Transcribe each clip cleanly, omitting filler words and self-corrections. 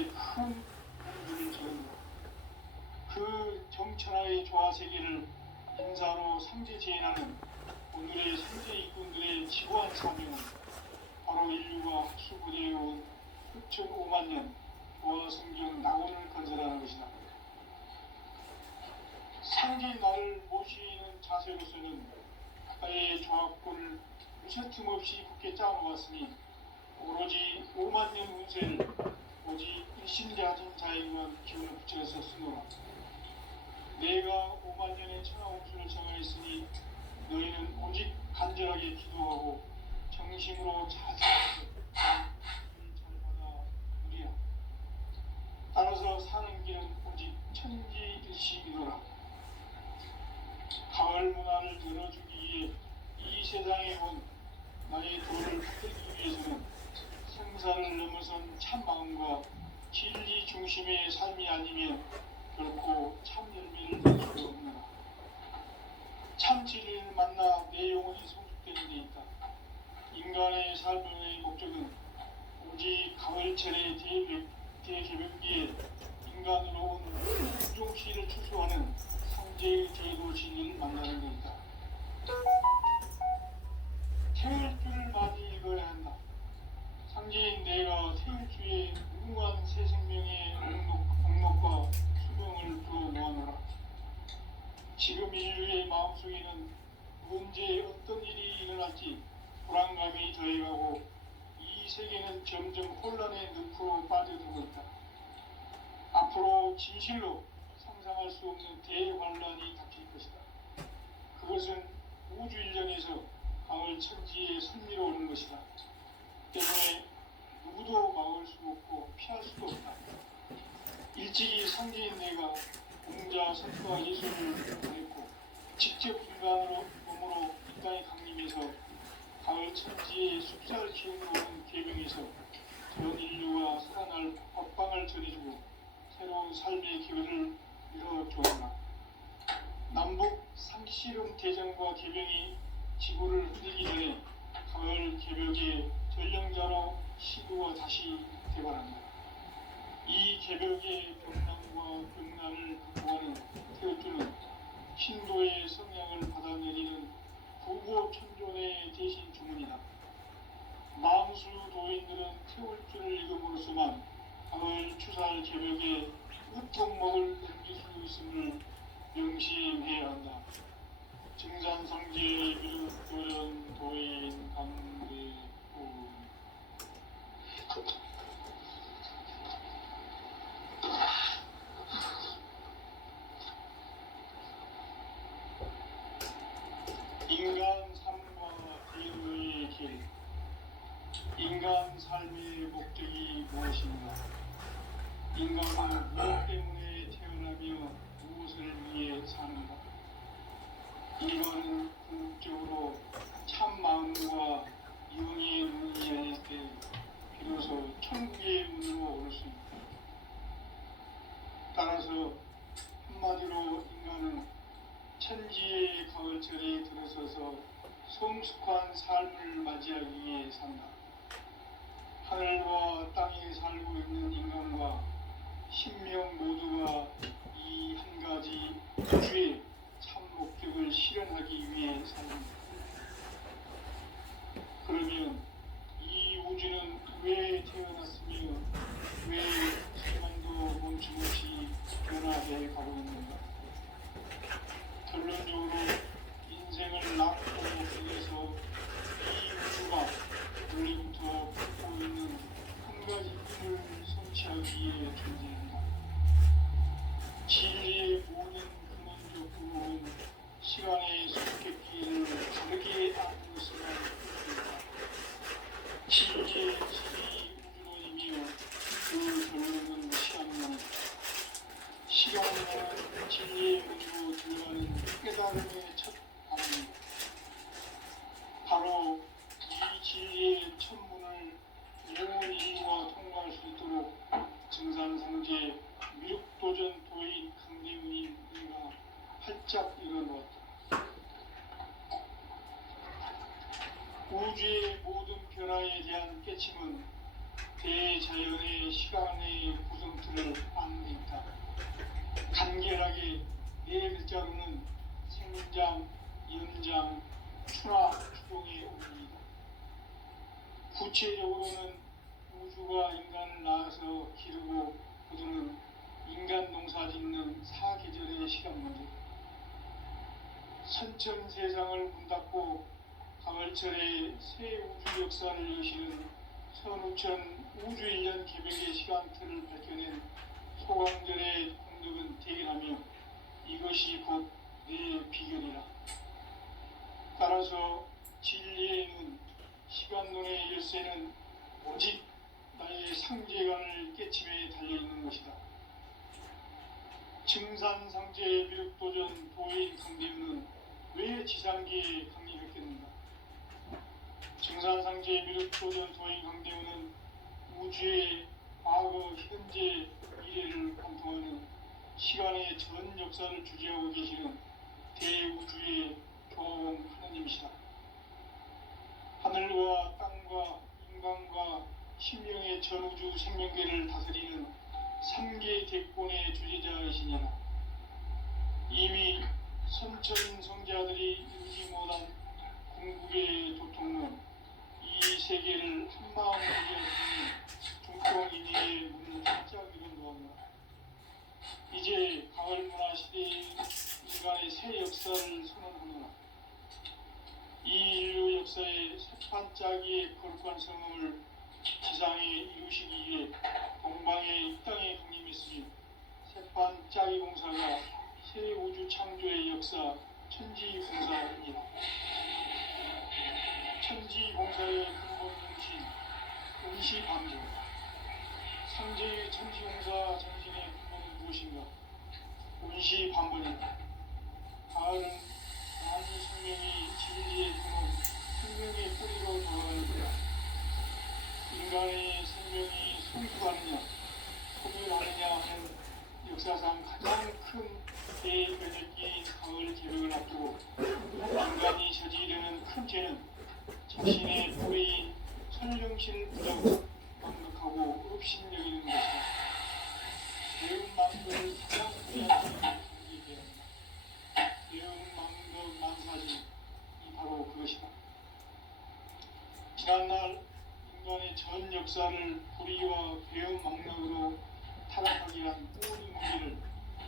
세계에 큰 공들을 지은다. 그 정천하의 조화세계를 인사로 상제재현하는 오늘의 상제 일꾼들의 지구한 사명은 바로 인류가 학수부대해온 흑천 5만 년 조화성경 낙원을 건설하는 것이다. 상제의 날을 모시는 자세로서는 가의 조합권을 무쇠틈 없이 굳게 짜놓았으니 오로지 5만 년 운세를 오직 일심대하진 자에게만 기운을 붙여서 쓰노라. 내가 5만 년의 천하홍수를 정하였으니 너희는 오직 간절하게 기도하고 정심으로 자세하게 잘 받아 누리라. 따라서 사는 길은 오직 천지일심이노라. 가을 문화를 열어주기 위해 이 세상에 온 나의 도를 붙들기 위해서는 생사를 넘어선 참 마음과 진리 중심의 삶이 아니면 결코 참 열매를 낼 수 없느라. 참 진리를 만나 내 영혼이 성숙되는 데 있다. 인간의 삶의 목적은 오직 가을철의 대개벽기에 인간으로 온 공종시를 추수하는 상제의 제도 진리를 만나는 데 있다. 태울주를 많이 읽어야 한다. 상제인 내가 태울주의 무궁한 새 생명의 목록과 수명을 불어놓아노라. 지금 인류의 마음속에는 언제 어떤 일이 일어날지 불안감이 더해가고 이 세계는 점점 혼란의 늪으로 빠져들고 있다. 앞으로 진실로 상상할 수 없는 대환란이 닥칠 것이다. 그것은 우주 일전에서 가을 천지에 선미로 오는 것이다. 때문에 누구도 막을 수 없고 피할 수도 없다. 일찍이 상제인 내가 공자 선과 예술을 보냈고 직접 인간으로 몸으로 이 땅에 강림해서 가을 천지에 숲살 기운으로 오는 계명에서 전 인류가 살아날 법방을 전해주고 새로운 삶의 기회를 열어주었다. 남북 상씨름 대전과 개병이 지구를 흔들기 전에 가을 개벽의 전령자로 시구가 다시 대발한다. 이 개벽의 병난과 병난을 극복하는 태울주는 신도의 성향을 받아내리는 부고천존의 대신 주문이다. 망수 도인들은 태울주를 읽음으로써만 가을 추살 개벽의 으통목을 넘길 수 있음을 명심해야 한다. 증산상제 비lud도련 도인 강대우. 인간 삶과 비유의 길. 인간 삶의 목적이 무엇인가? 인간은 무엇 때문에 태어나며 무엇을 위해 사는가? 인간은 궁극적으로 참 마음과 영의 눈이 열릴 때 비로소 천국의 문으로 오를 수 있다. 따라서 한마디로 인간은 천지의 가을철에 들어서서 성숙한 삶을 맞이하기 위해 산다. 하늘과 땅에 살고 있는 인간과 신명 모두가 이 한 가지 우주의 참 목적을 실현하기 위해 산다. 그러면 이 우주는 왜 태어났으며 왜 시간도 멈춤없이 변화해 가고 있는가? 결론적으로 인생을 낳고 속에서 이 우주가 원래부터 갖고 있는 한 가지 꿈을 성취하기 위해 존재한다. 진리의 모든 근원적 구호는 시간의 수수께끼를 다르게 안고 있으면 된다. 진리의 질이 우주론이며 그 결론은 시간론이다. 시간은 진리의 문으로 들어가는 깨달음의 첫 단계입니다. 바로 이 진리의 첫 문을 온 인류가 통과할 수 있도록 증산상제 미륵도전 도인 강대훈이가 활짝 일어났다. 우주의 모든 변화에 대한 깨침은 대자연의 시간의 네 글자로는 생장, 연장, 추나 추동의 의미입니다. 구체적으로는 우주가 인간을 낳아서 기르고 거두는 인간 농사 짓는 사계절의 시간 문제, 선천 세상을 문 닫고 가을철에 새 우주 역사를 여시는 선우천 우주일년 개벽의 시간틀을 밝혀낸 소강절의 공덕은 대견하며 이것이 곧 내 비결이라. 따라서 진리의 문, 시간론의 열쇠는 오직 나의 상제관을 깨침에 달려있는 것이다. 증산상제 미륵도전 도인 강대우는 왜 지상계에 강림했겠는가? 증산상제 미륵도전 도인 강대우는 우주의 과거, 현재, 미래를 관통하는 시간의 전 역사를 주재하고 계시는 대우주의 교황 하느님이시다. 하늘과 땅과 인간과 심령의 전우주 생명계를 다스리는 3개 객본의 주제자이시니라. 이미 선천 성자들이 이루지 못한 궁극의 도통론, 이 세계를 한마음으로 이어주는 중동인의 문을 활짝 열어놓았노라. 이제 가을 문화 시대의 인간의 새 역사를 선언하노라. 이 인류 역사의 새반짝이의 거룩한 성음을 지상에 이루시기 위해 동방의 이 땅에 강림했으니 새반짝이 공사가 새 우주 창조의 역사 천지공사입니다. 천지공사의 근본 정신 운시반조. 상제의 천지공사 정신의 근본은 무엇인가? 운시반본이다. 가을은 만유 생명이 진리의 근원, 생명의 뿌리로 돌아가는 거다. 인간의 생명이 성숙하느냐, 소멸하느냐 하는 역사상 가장 큰 대변혁기인 가을 개벽을 앞두고 인간이 저지르는 큰 죄는 자신의 뿌리인 천령신을 부정, 망각하고 업신여기는 것이다. 배운 만덕을 가장 귀한 배운 만덕 만사지, 이 바로 그것이다. 지난날 인간의 전 역사를 불의와 배운 망락으로 타락하게 한 모든 문제를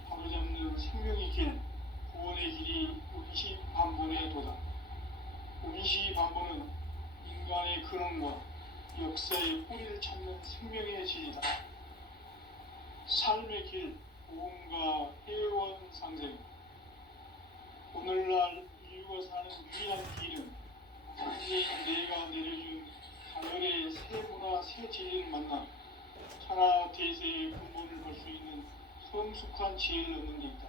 바로잡는 생명의 길, 구원의 길이 운시반본의 도다. 운시반본은 인간의 근원과 역사의 뿌리를 찾는 생명의 질이다. 삶의 길, 보험과 회원 상생. 오늘날 인류가 사는 유일한 길은 현재인 내가 내려준 가을의 새 문화, 새 진리를 만나 천하 대세의 근본을 볼 수 있는 성숙한 지혜를 얻는 데 있다.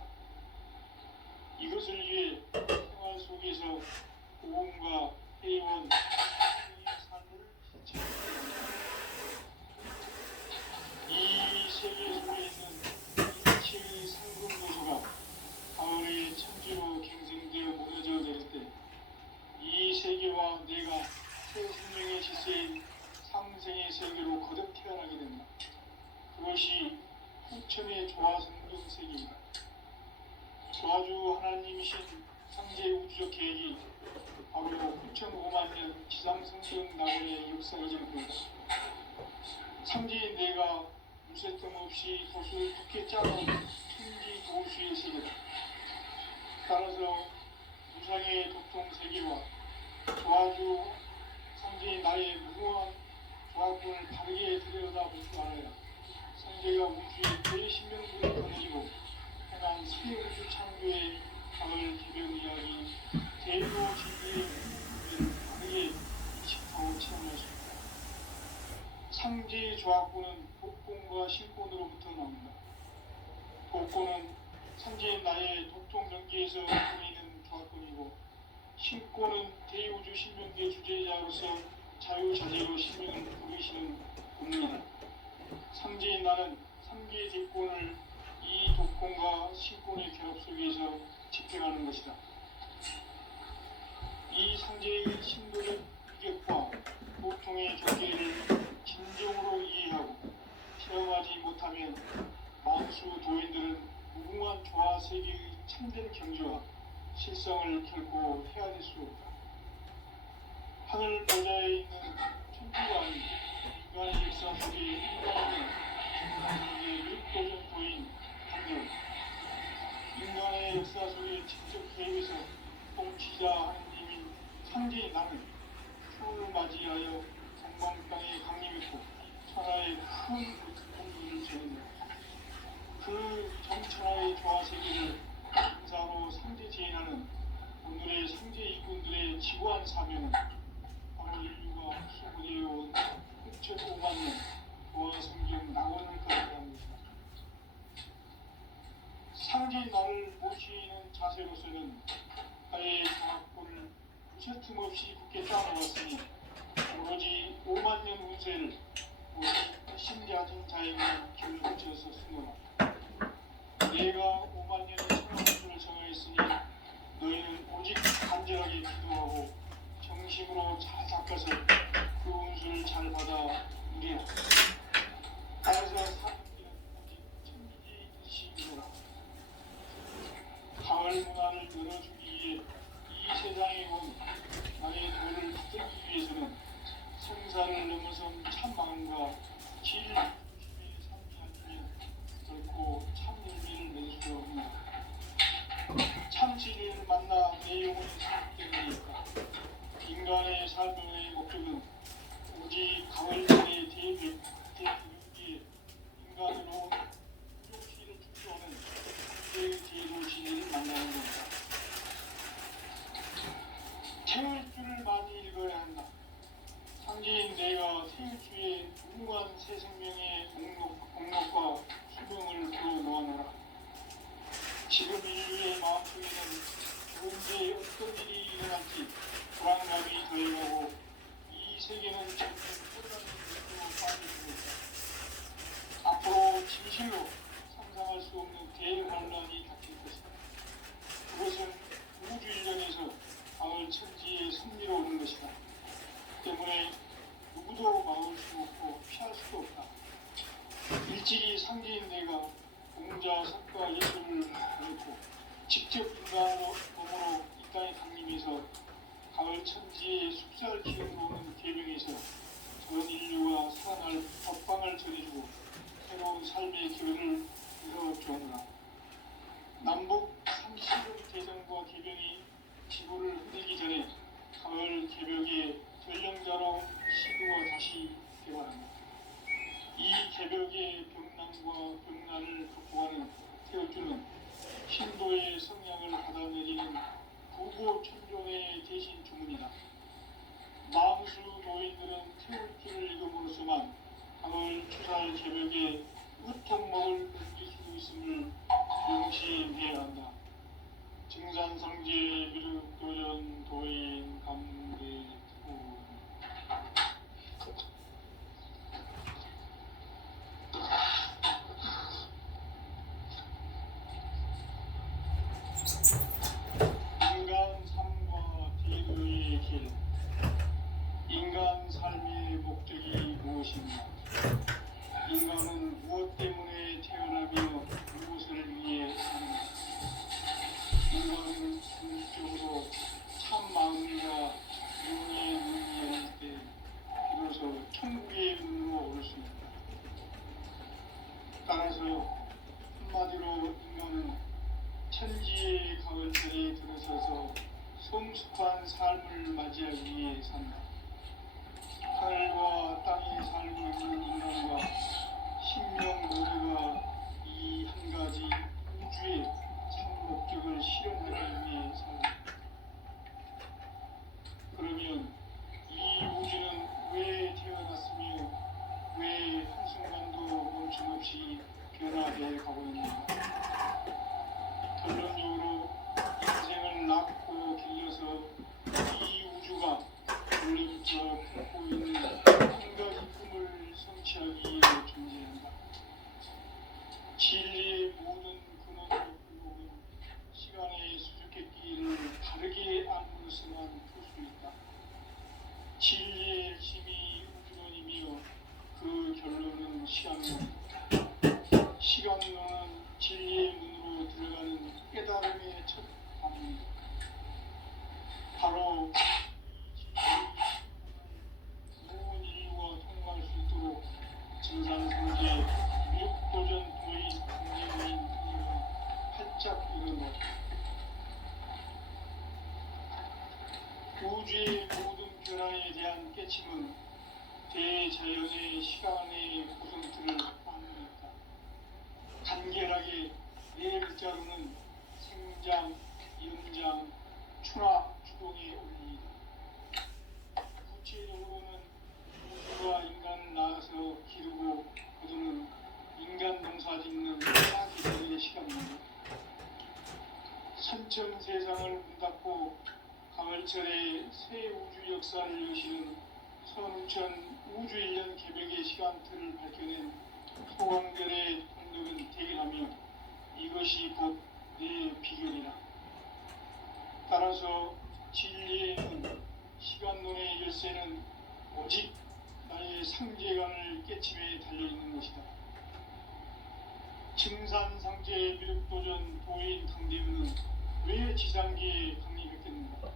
이것을 위해 생활 속에서 보험과 회원, 삶을 실천해야 한다. 이 세계 속에 있는 이치의 상금 도시가 가을의 천지로 갱생되어 무너져 내릴 때 이 세계와 내가 새 생명의 지세인 상생의 세계로 거듭 태어나게 된다. 그것이 후천의 조화성등 세계이다. 조화주 하나님이신 상제 우주적 계획이 바로 9,500만 년 지상성등 낙원의 역사이길 보이다. 상제인 내가 무쇠뜸 없이 도수를 두께 짜놓은 천지 도수의 세계다. 따라서 무상의 도통 세계와 조화주 상제인 나의 무궁한 조화권을 다르게 들여다볼 줄 알아야 상제가 우주의 대신명분을 거머쥐고 해난 새 우주 창조의 가을 개벽 이야기 대로 진리의 의미를 다르게 인식하고 체험할 수 있다. 상제의 조화권은 독권과 신권으로부터 나온다. 독권은 상제인 나의 독통 경계에서 보이는 조화권이고 신권은 대우주 신명계 주제자로서 자유자재로 신명을 부르시는 법문이다. 상제인 나는 3개의 객권을 이 독권과 신권의 결합 속에서 집행하는 것이다. 이 상제의 신도적 위격과 보통의 경계를 진정으로 이해하고 체험하지 못하면 만수 도인들은 무궁한 조화 세계의 참된 경주와 실성을 결코 헤아릴 수 없다. 하늘 보좌에 있는 천주가 아닌 인간의 역사 속에 인간의 육도전도인 한들 인간의 역사 속에 직접 개입해서 통치자 하느님인 상제의 나는 추후를 맞이하여 정방 땅에 강림했고 천하의 큰 공주를 제안했다. 그 정천하의 조화세계를 인사로 상제 제인하는 오늘의 상제 일꾼들의 지구한 사명은 바로 인류가 수고되어온 6,500만 년 조화 성경 낙원을 거듭한 것이다. 상제의 나를 모시는 자세로서는 나의 장학권을 부처틈없이 굳게 쌓아놓았으니 오로지 5만 년 운세를 신자진 자에게만 길을 붙여서 쓰노라. 내가 5만 년의 천운수를 정하였으니 너희는 오직 간절하게 기도하고 정심으로 잘 닦아서 그 운수를 잘 받아 누리라. 따라서 사람들은 오직 천지의 일시이노라. 가을 문화를 열어주기 위해 이 세상에 온 나의 도를 붙들기 위해서는 생사를 넘어선 참 마음과 진리 중심의 삶이 아니면 결코 참 열매를 맺을 수 없나. 참 진리를 만나 내 영혼이 살기 때문이니까. 인간의 삶의 목적은 오직 가을날의 대교육기에 인간으로 부족시를 축소하는 그 제도 진리를 만나는 겁니다. 태울주를 많이 읽어야 한다. 상제인 내가 태울주의 무궁한 새 생명의 공력과 수명을 불어놓아노라. 지금 인류의 마음속에는 언제 어떤 일이 일어날지 불안감이 더해가고 이 세계는 점점 혼란의 물로 빠지고 있다. 앞으로 진실로 상상할 수 없는 대환란이 닥칠 것이다. 그것은 우주 일전에서 가을 천지의 섭리로 오는 것이다. 때문에 누구도 막을 수 없고 피할 수도 없다. 일찍이 상제인 내가 공자, 석가, 예술을 보냈고 직접 인간으로 몸으로 이 땅에 강림해서 가을 천지의 숲살 기운으로 오는 계명에서 전 인류가 살아날 법방을 전해주고 새로운 삶의 기회를 이뤄주었노라. 남북 30일 대전과 개병이 지구를 흔들기 전에 가을 개벽의 전령자로 시도가 다시 개관합니다. 이 개벽의 벽난과 벽난을 극복하는 태울주는 신도의 성향을 받아내리는 부고 천종의 대신 주문이다. 마음수 노인들은 태울주를 읽음으로써만 가을 추살 개벽의 으통목을 넘길 수 있음을 명심해야 한다. 증산성제 미륵도전 도인 감대부 인간 삶과 대도의 길. 인간 삶의 목적이 무엇인가? 인간은 무엇 때문에 태어나며 무엇을 위해 사는가? 인간은 궁극적으로 참 마음과 영의 눈이 열릴 때 비로소 천국의 문으로 오를 수 있다. 따라서 한마디로 인간은 천지의 가을철에 들어서서 성숙한 삶을 맞이하기 위해 산다. 하늘과 땅에 살고 있는 인간과 신명 모두가 이 한 가지 우주의 참 목적을 실현하기 위해 산다. 그러면 이 우주는 왜 태어났으며 왜 한순간도 멈춤없이 변화해 가고 있는가? 결론적으로 인생을 낳고 길러서 이 우주가 원래부터 품고 있는 한 가지 꿈을 성취하기 위해 존재한다. 진리의 모든 근원으로 불러오는 시간의 수수께끼를 바르게 안으로서만 풀 수 있다. 진리의 핵심이 우주론이며 그 결론은 시간론이다. 시간론은 진리의 문으로 들어가는 깨달음 상제 미륵도전 도의 강제노인 활짝 일어나 우주의 모든 변화에 대한 깨침은 대자연의 시간의 구성틀을 만듭니다. 간결하게 네 글자로는 생장, 연장, 추나 추동에 올립니다. 구체적으로는 우주가 인간을 낳아서 기르고 거두는 인간 농사 짓는 사기들의 시간입니다. 선천 세상을 문 닫고 가을철에 새 우주 역사를 여시는 선우천 우주 1년 개벽의 시간틀을 밝혀낸 소강별의 동력은 대결하며 이것이 곧 내 비결이라. 따라서 진리에는 시간론의 열쇠는 오직 나의 상제관을 깨침에 달려있는 것이다. 증산상제 미륵도전 도인 강대문은 왜 지상계에 강림했겠는가?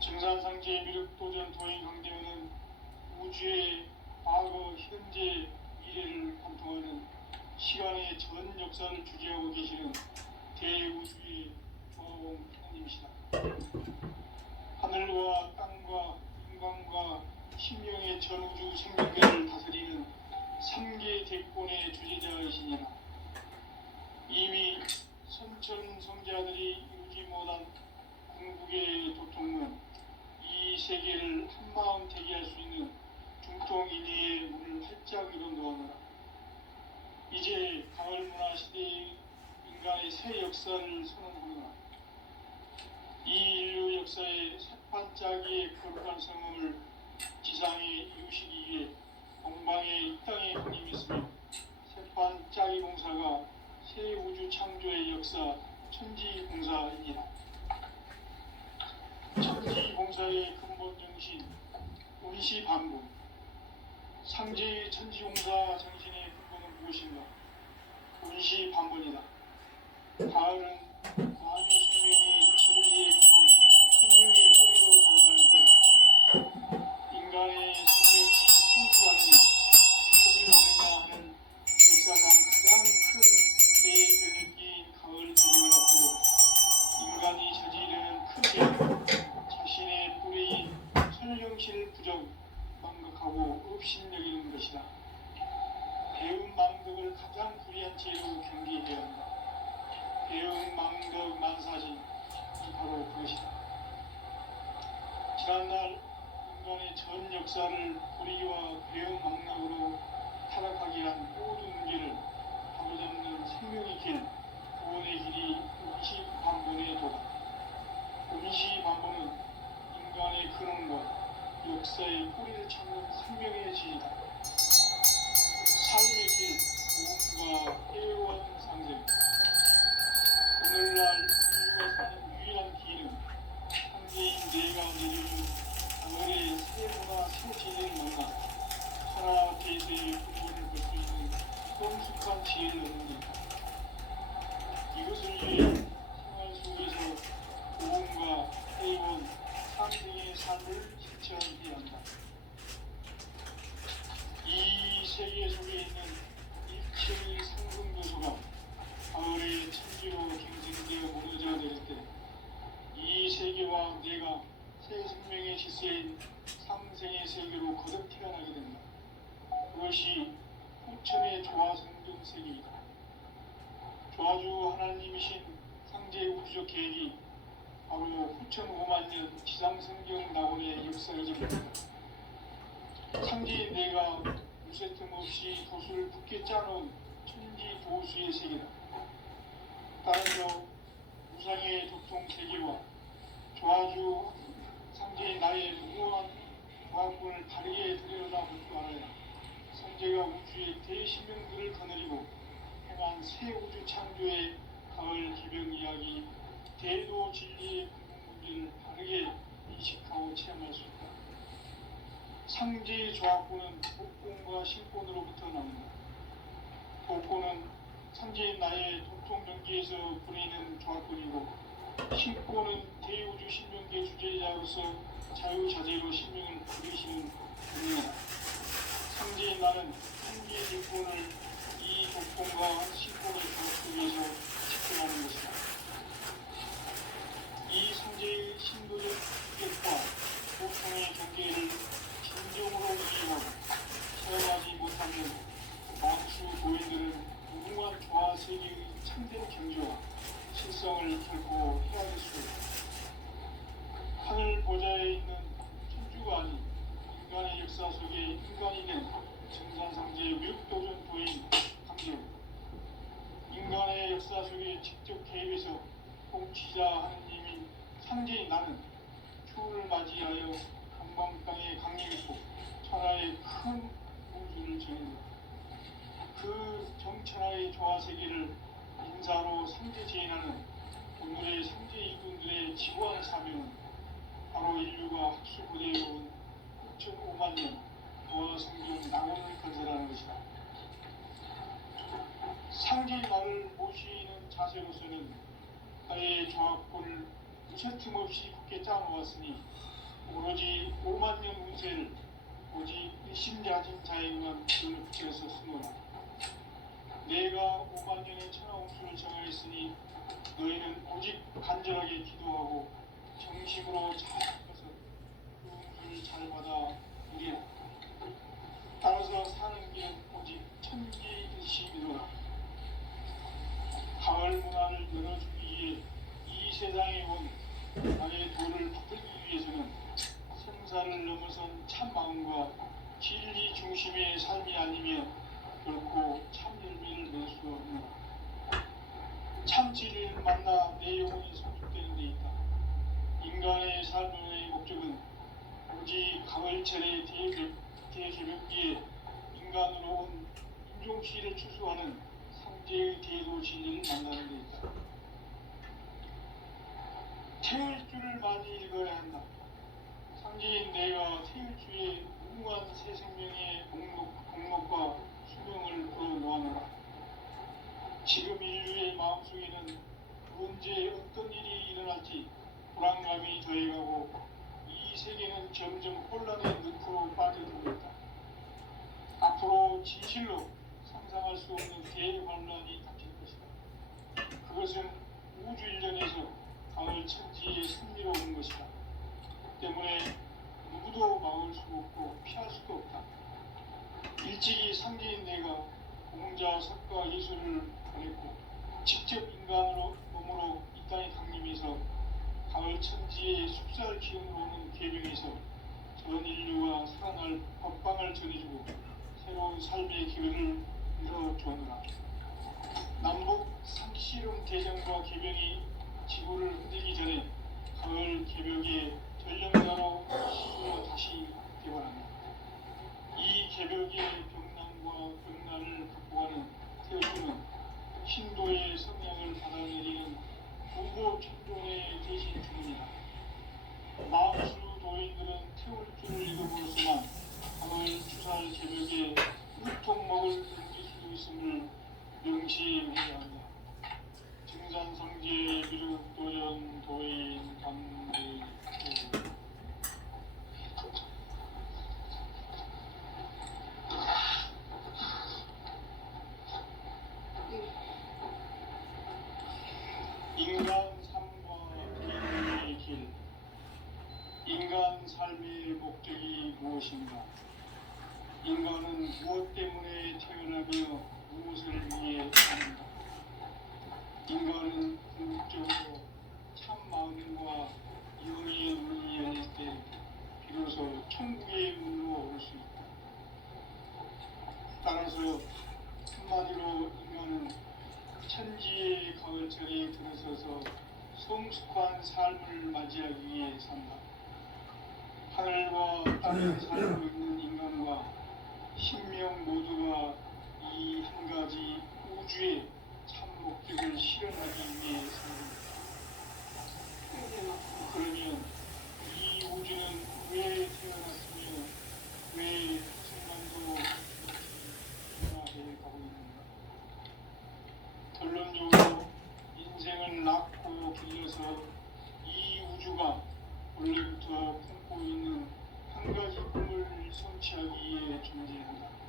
증산상제 미륵도전 도인 강대문은 우주의 과거, 현재, 미래를 관통하는 시간의 전 역사를 주재하고 계시는 대우주의 조화공 하나님이시다. 하늘과 땅과 인간과 신명의 전우주 생명계를 다스리는 3계 대권의 주재자이시니라. 이미 선천 성자들이 이루지 못한 궁극의 도통은 이 세계를 한마음 되게 할 수 있는 중통인의의 문을 활짝 열어놓았노라. 이제 가을 문화 시대의 인간의 새 역사를 선언하노라. 이 인류 역사의 새반짝이의 거룩한 성음을 지상에 이루시기 위해 동방의 이 땅에 군림했으며 새반짝이 공사가 새 우주 창조의 역사 천지공사이니라. 천지공사의 근본 정신 운시반복. 상제의 천지공사 정신의 근본은 무엇인가? 운시반복이다. 가을은 만유 생명이 진리의 근원, 생명의 뿌리로 돌아가는 때다. 인간의 생명이 성숙하느냐, 소멸하느냐 하는 역사상 가장 큰 대변혁기인 가을 기록을 앞두고 인간이 저지르는 큰 죄는 자신의 뿌리인 설령실 부정, 망극하고 업신여기는 것이다. 배운 망덕을 가장 불의한 죄로 경계해야 한다. 배운 망덕 만사지 바로 그것이다. 지난날 인간의 전 역사를 불의와 배운 망덕으로 타락하게 한 모든 문제를 바로잡는 생명의 길, 구원의 길이 운시반본의 도다. 운시반본은 인간의 근원과 역사의 뿌리를 찾는 생명의 지이다. 삶의 길, 구원과 애원 상생. 오늘날 인류가 사는 유일한 길은 상제인 내가 내려준 가을의 새 문화 새 진리를 만나 천하 대세의 근본을 볼 수 있는 성숙한 지혜를 얻는 것이다. 이것을 위해 생활 속에서 구원과 애원, 상생의 삶을 실천해야 한다. 이 세계 속에 있는 일체의 상승도소가 가을의 천지로 갱생되어 무너져 내릴 때 이 세계와 내가 새 생명의 시세인 상생의 세계로 거듭 태어나게 된다. 그것이 후천의 조화성등 세계이다. 조화주 하나님이신 상제 우주적 계획이 바로 후천 5만 년 지상성경 나원의 역사이집니다. 상제인 내가 무쇠 틈 없이 도수를 굳게 짜놓은 천지 도수의 세계다. 따라서 무상의 도통 세계와 조화주 상제의 나의 무모한 조합군을 다르게 들여다볼 줄 알아야 상제가 우주의 대신명들을 거느리고 행한 새 우주 창조의 가을 기병 이야기, 대도 진리의 근본 문제를 바르게 인식하고 체험할 수 있다. 상제의 조합군은 복권과 신권으로부터 나온다. 복권은 상제의 나의 도통 경계에서 부리는 조합군이고, 신권은 대우주 신명계 주제자로서 자유자재로 신명을 부리시는 분이다. 상제인 나는 한계 일꾼을 이 독본과 신분을 더럽기 위해서 집행하는 것이다. 이 상제의 신도적 규격과 보통의 경계를 진정으로 이해하고 체험하지 못하면 망수 고인들은 무궁한 조화 세계의 참된 경지와 실성을 결코 헤아릴 수 없다. 하늘 보좌에 있는 천주가 아닌 인간의 역사 속에 인간이 된 정산상제의 묘도전 도인 강제로 인간의 역사 속에 직접 개입해서 통치자 하느님인 상제인 나는 추후를 맞이하여 동방 땅에 강림했고 천하의 큰 공주를 정했다. 그 정천하의 조화세계를 인사로 상제 제인하는 오늘의 상제 이군들의 지구한 사명은 바로 인류가 학수고대해온 6,500만 년 조화 성경 낙원을 건설하는 것이다. 상제의 나를 모시는 자세로서는 나의 조합권을 무쇠틈 없이 굳게 짜놓았으니 오로지 5만 년 운세를 오직 일심야진 자에게만 그를 붙여서 쓰노라. 내가 5만 년의 천하홍수를 정하였으니 너희는 오직 간절하게 기도하고 정심으로 잘 닦아서 그 홍수를 잘 받아 누리라. 따라서 사는 길은 오직 천지일심이로라. 가을 문화를 열어주기 위해 이 세상에 온 나의 도를 붙들기 위해서는 생사를 넘어선 참 마음과 진리 중심의 삶이 아니면 결코 참 열매를 낼 수 없노라. 참 진리를 만나 내 영혼이 성숙되는 데 있다. 인간의 삶의 목적은 오직 가을철의 대개벽기에 인간으로 온 인종시를 추수하는 상제의 대도 진리를 만나는 데 있다. 태울 줄을 많이 읽어야 한다. 상제인 내가 태울 주의 무궁한 새 생명의 공목과 수명을 불어놓아노라. 지금 인류의 마음속에는 언제 어떤 일이 일어날지 불안감이 더해가고 이 세계는 점점 혼란의 늪으로 빠져들고 있다. 앞으로 진실로 상상할 수 없는 대환란이 닥칠 것이다. 그것은 우주 일련에서 가을 천지의 승리로 오는 것이다. 때문에 누구도 막을 수 없고 피할 수도 없다. 일찍이 상제인 내가 공자, 석가, 예술을 보냈고 직접 인간으로 몸으로 이 땅에 강림해서 가을 천지의 숲살 기운으로 오는 계명에서 전 인류가 살아날 법방을 전해주고 새로운 삶의 기회를 열어주느라. 남북 상시름 대전과 개병이 지구를 흔들기 전에 가을 개벽의 전령나로 시구로 다시 개발한다. 이 개벽의 병난과 병난을 극복하는 태어주는 신도의 성향을 받아들이는 부모 천종의 대신 주문이다. 마음수 도인들은 태울 줄을 읽어보았지만 가을 추살 개벽에 우통먹을 넘길 수도 있음을 명시해야 한다. 증산성제 미륵 도전 도인 감리 인간 삶과 인간의 길. 인간 삶의 목적이 무엇인가? 인간은 무엇 때문에 태어나며 무엇을 위해 사는가? 인간은 궁극적으로 참 마음과 영의 문이 열릴 때 비로소 천국의 문으로 오를 수 있다. 따라서 한마디로 인간은 천지의 가을철에 들어서서 성숙한 삶을 맞이하기 위해 산다. 하늘과 땅에 살고 있는 인간과 신명 모두가 이 한 가지 우주의 참 목적을 실현하기 위해 산다. 그러면 이 우주는 왜 태어났으며 왜 순간도 변화해 가고 있는가? 결론적으로 인생을 낳고 길러서 이 우주가 원래부터 품고 있는 한 가지 꿈을 성취하기 위해 존재한다.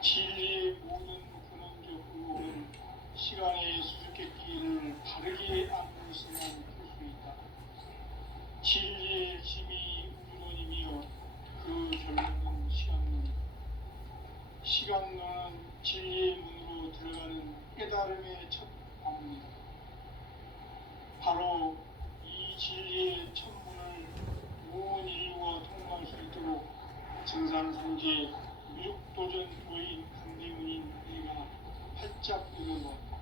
진리의 모든 근원적 의혹은 시간의 수수께끼를 바르게 알고 있어야만 풀 수 있다. 진리의 핵심이 우주론이며 그 결론은 시간론. 시간론은 진리의 문으로 들어가는 깨달음의 첫 방문이다. 바로 이 진리의 첫 문을 온 인류가 통과할 수 있도록 증산상제 미륵도전 도인 강대문인 내가 활짝 열어놓았다.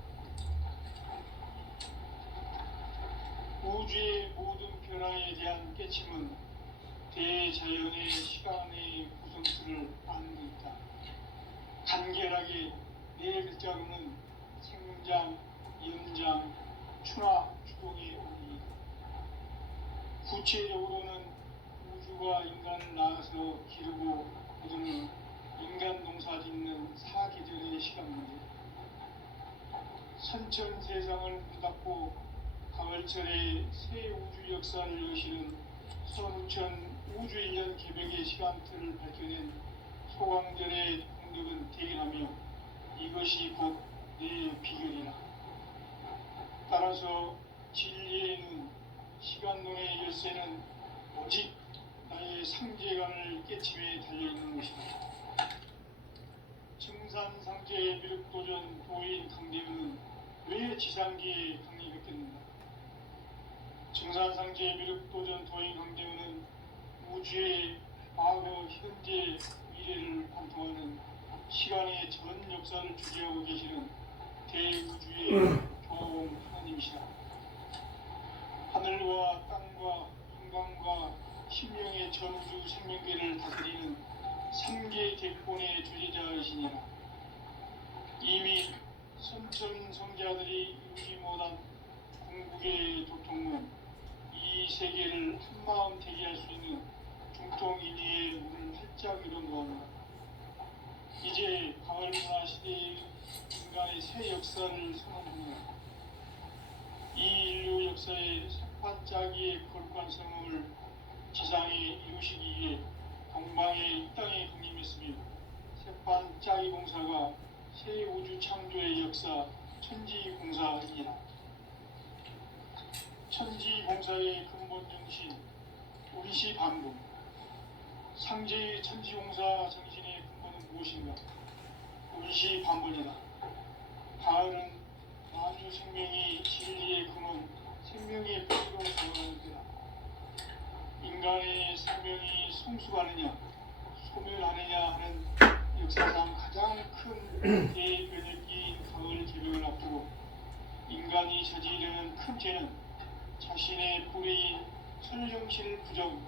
우주의 모든 변화에 대한 깨침은 대자연의 시간의 구성수를 아는 데 있다. 간결하게 네 글자로는 생장, 연장, 추나 추동의 원리이다. 구체적으로는 우주가 인간을 낳아서 기르고 거두는 인간 농사 짓는 사계절의 시간 문제, 선천 세상을 문 닫고 가을철에 새 우주 역사를 여시는 선우천 우주 1년 개벽의 시간틀을 밝혀낸 소강절의 공덕은 대견하며 이것이 곧 내 비결이라. 따라서 진리의 눈, 시간론의 열쇠는 오직 나의 상제관을 깨침에 달려있는 것이다. 증산상제의 미륵도전 도인 강대문은 왜 지상기에 강림했겠는가? 증산상제의 미륵도전 도인 강대문은 우주의 과거, 현재, 미래를 관통하는 시간의 전 역사를 주재하고 계시는 대우주의 교황 하나님이시다. 하늘과 땅과 인간과 신명의 전우주 생명계를 다스리는 3계 객본의 주제자이시니라. 이미 선천 성자들이 이루지 못한 궁극의 도통은 이 세계를 한마음 되게 할 수 있는 중통인의의 문을 활짝 열어놓았다. 이제 가을문화 시대의 인간의 새 역사를 선언합니다. 이 인류 역사의 색반짝이의 거룩한성을 지상에 이루시기 위해 동방에 이 땅에 강림했으며 색반짝이 공사가 새 우주 창조의 역사 천지공사이다. 천지공사의 근본 정신 운시반복. 상제의 천지공사 정신의 근본은 무엇인가? 운시반복이다. 가을은 만주 생명이 진리의 근원, 생명의 뿌리로 들어가는 때다. 인간의 생명이 성숙하느냐, 소멸하느냐 하는 역사상 가장 큰 대변혁기인 가을 개벽을 앞두고 인간이 저지르는 큰 죄는 자신의 뿌리인 천정신을 부정,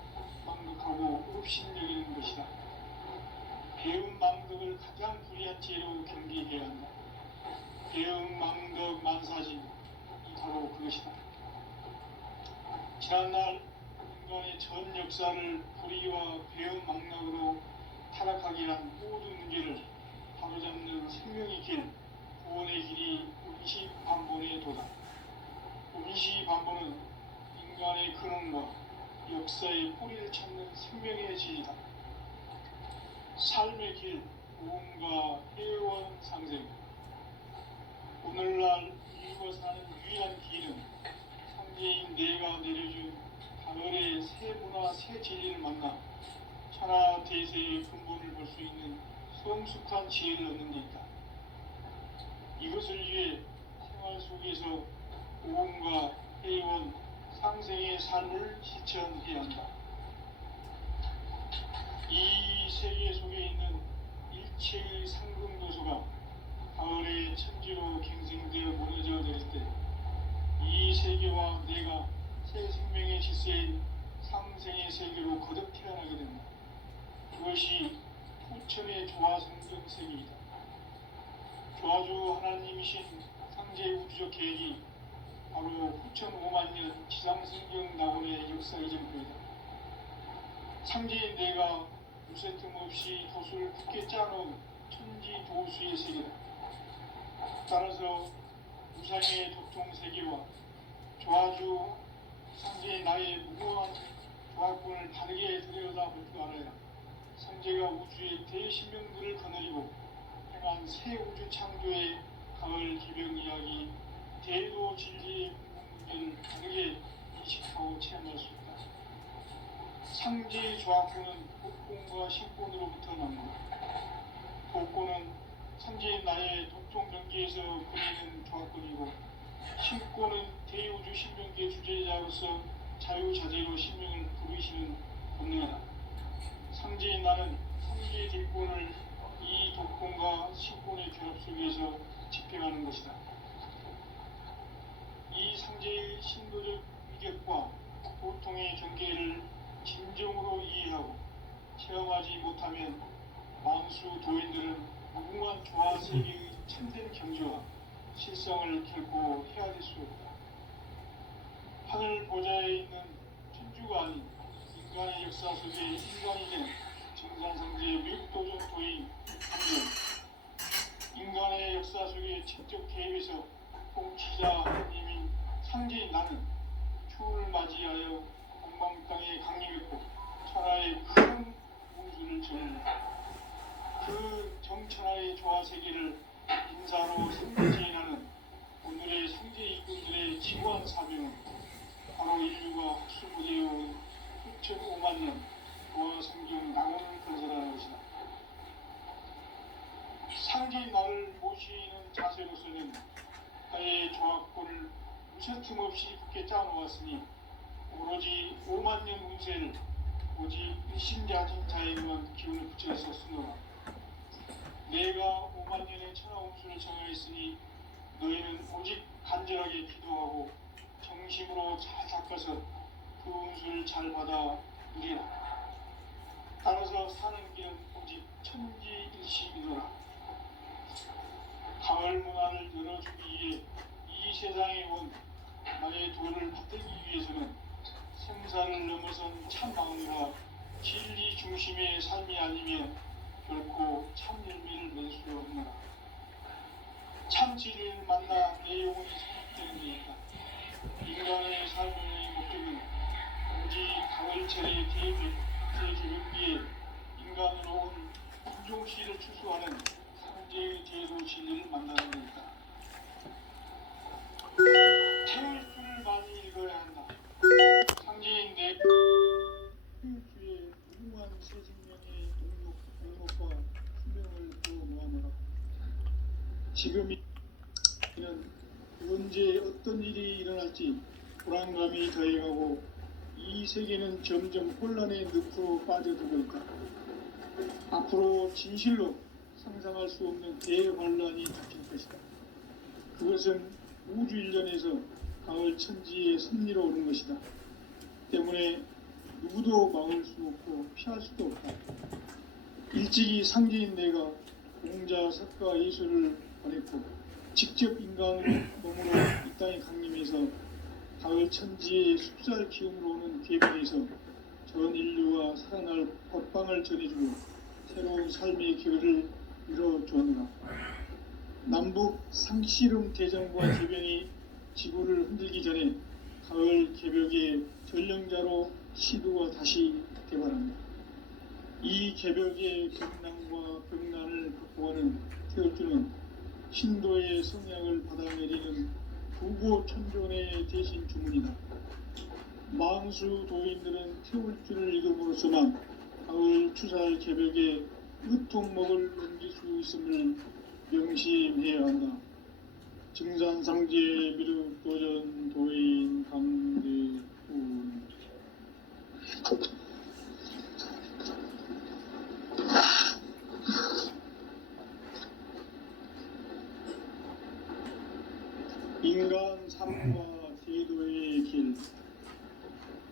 망극하고 업신여기는 것이다. 배움 망덕을 가장 불의한 죄로 경계해야 한다. 배움 망덕 만사진, 바로 그것이다. 지난날 인간의 전 역사를 불의와 배움 망락으로 타락하게 한 모든 문제를 바로잡는 생명의 길, 구원의 길이 운시반본의 도다. 운시반본은 인간의 근원과 역사의 뿌리를 찾는 생명의 진리다. 삶의 길, 구원과 회원 상생. 오늘날 인류가 사는 유일한 길은 상제인 내가 내려준 가을의 새 문화, 새 진리를 만나 천하 대세의 근본을 볼 수 있는 성숙한 지혜를 얻는 데 있다. 이것을 위해 생활 속에서 구원과 회원, 상생의 삶을 실천해야 한다. 이 세계 속에 있는 일체의 상금도서가 가을의 천지로 갱생되어 무너져 내릴 때 이 세계와 내가 새 생명의 질서인 상생의 세계로 거듭 태어나게 된다. 그것이 후천의 조화성경세계이다. 조화주 하나님이신 상제의 우주적 계획이 바로 후천 5만 년 지상성경 낙원의 역사의 전표이다. 상제인 내가 무쇠 틈 없이 돛을 굳게 짜놓은 천지 도수의 세계다. 따라서 우상의 도통 세계와 조화주 상제의 나의 무모한 조합군을 다르게 들여다볼 줄 알아야 상제가 우주의 대신명들을 거느리고 새 우주 창조의 가을 기병 이야기, 대도 진리의 문을 다르게 인식하고 체험할 수 있다. 상지 조합구는 복권과 신권으로부터 납니다. 복권은 상지의 나의 독종 전기에서 그리는 조합권이고, 신권은 대우주 신명기의 주제자로서 자유자재로 신명을 부르시는 권능이다. 상지의 나는 상지의 뒷권을 이 독권과 신권의 결합 속에서 집행하는 것이다. 이 상지의 신도적 위격과 고통의 경계를 진정으로 이해하고 체험하지 못하면 만수 도인들은 무궁한 조화 세계의 참된 경지와 실성을 결코 헤아릴 수 없다. 하늘 보좌에 있는 천주가 아닌 인간의 역사 속에 인간이 된 정산상제의 미륵도전 도인 한전, 인간의 역사 속에 직접 개입해서 통치자 하느님인 상제인 나는 추운을 맞이하여 동방 땅에 강림했고 천하의 큰 운수를 전했다. 그 정천하의 조화 세계를 인사로 상제인하는 오늘의 상제 이꾼들의 지구한 사명은 바로 인류가 학수부대해온 수천 5만 년 도화 성경 낙원을 건설하는 것이다. 상제인 나를 모시는 자세로서는 나의 조합권을 무쇠틈 없이 굳게 짜놓았으니 오로지 5만 년 운세를 오직 일심자진 자에만 기운을 붙여서 쓰노라. 내가 5만 년의 천하 운수를 정하였으니 너희는 오직 간절하게 기도하고 정심으로 잘 닦아서 그 운수를 잘 받아 누리라. 따라서 사는 길은 오직 천지일시이노라. 가을 문화를 열어주기 위해 이 세상에 온 나의 도를 받들기 위해서는 생사를 넘어선 참 마음과 진리 중심의 삶이 아니면 결코 참 열매를 낼 수 없노라. 참 진리를 만나 내 영혼이 성숙되는 데 있다. 인간의 삶의 목적은 오직 가을철의 대개벽기에 인간으로 온 인종시를 추수하는 상제의 제도 진리를 만나는 데 있다. 태울 줄을 많이 읽어야 한다. 상제인 내 태울주의 무궁한 새 생명의 동력과 수명을 부어 모아노라. 지금이는 언제 어떤 일이 일어날지 불안감이 더해가고 이 세계는 점점 혼란의 늪으로 빠져들고 있다. 앞으로 진실로 상상할 수 없는 대환란이 닥칠 것이다. 그것은 우주 일련에서 가을 천지의 섭리로 오는 것이다. 때문에 누구도 막을 수 없고 피할 수도 없다. 일찍이 상제인 내가 공자, 석가, 예수를 보냈고 직접 인간으로 몸으로 이 땅에 강림해서 가을 천지의 숲살 기운으로 오는 계명에서 전 인류와 살아날 법방을 전해주고 새로운 삶의 결을 이뤄주었노라. 남북 상씨름 대전과 재변이 지구를 흔들기 전에 가을 개벽의 전령자로 시도가 다시 개발합니다. 이 개벽의 병난과 병난을 극복하는 태울주는 신도의 성약을 받아내리는 부고 천존의 대신 주문이다. 만수 도인들은 태울주를 읽음으로써만 가을 추살 개벽의 으통목을 넘길 수 있음을 명심해야 한다. 증산상제 미륵도전 도인 강대훈. 인간 삶과 제도의 길.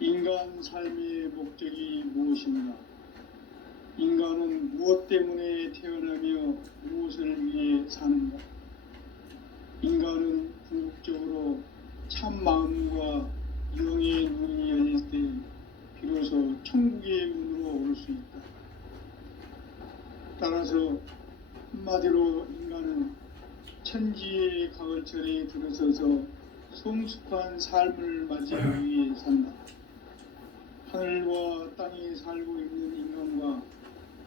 인간 삶의 목적이 무엇인가? 인간은 무엇 때문에 태어나며 무엇을 위해 사는가? 인간은 궁극적으로 참 마음과 영의 눈이 열릴 때 비로소 천국의 문으로 올 수 있다. 따라서 한마디로 인간은 천지의 가을철에 들어서서 성숙한 삶을 맞이하기 위해 산다. 하늘과 땅에 살고 있는 인간과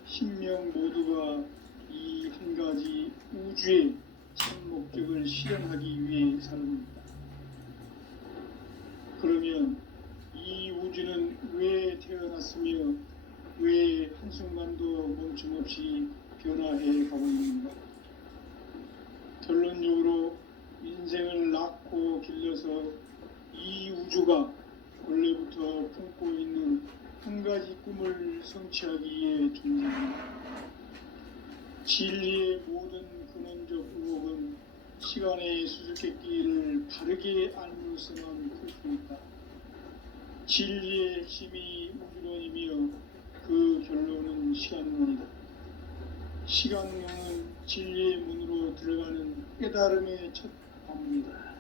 신명 모두가 이 한 가지 우주의 참 목적을 실현하기 위해 살아갑니다. 그러면 이 우주는 왜 태어났으며 왜 한순간도 멈춤없이 변화해 가고 있는가? 결론적으로 인생을 낳고 길러서 이 우주가 원래부터 품고 있는 한 가지 꿈을 성취하기 위해 존재합니다. 진리의 모든 근원적 의혹은 시간의 수수께끼를 바르게 알므로서만 풀 수 있다. 진리의 핵심이 우주론이며 그 결론은 시간론이다. 시간론은 진리의 문으로 들어가는 깨달음의 첫 방문이다.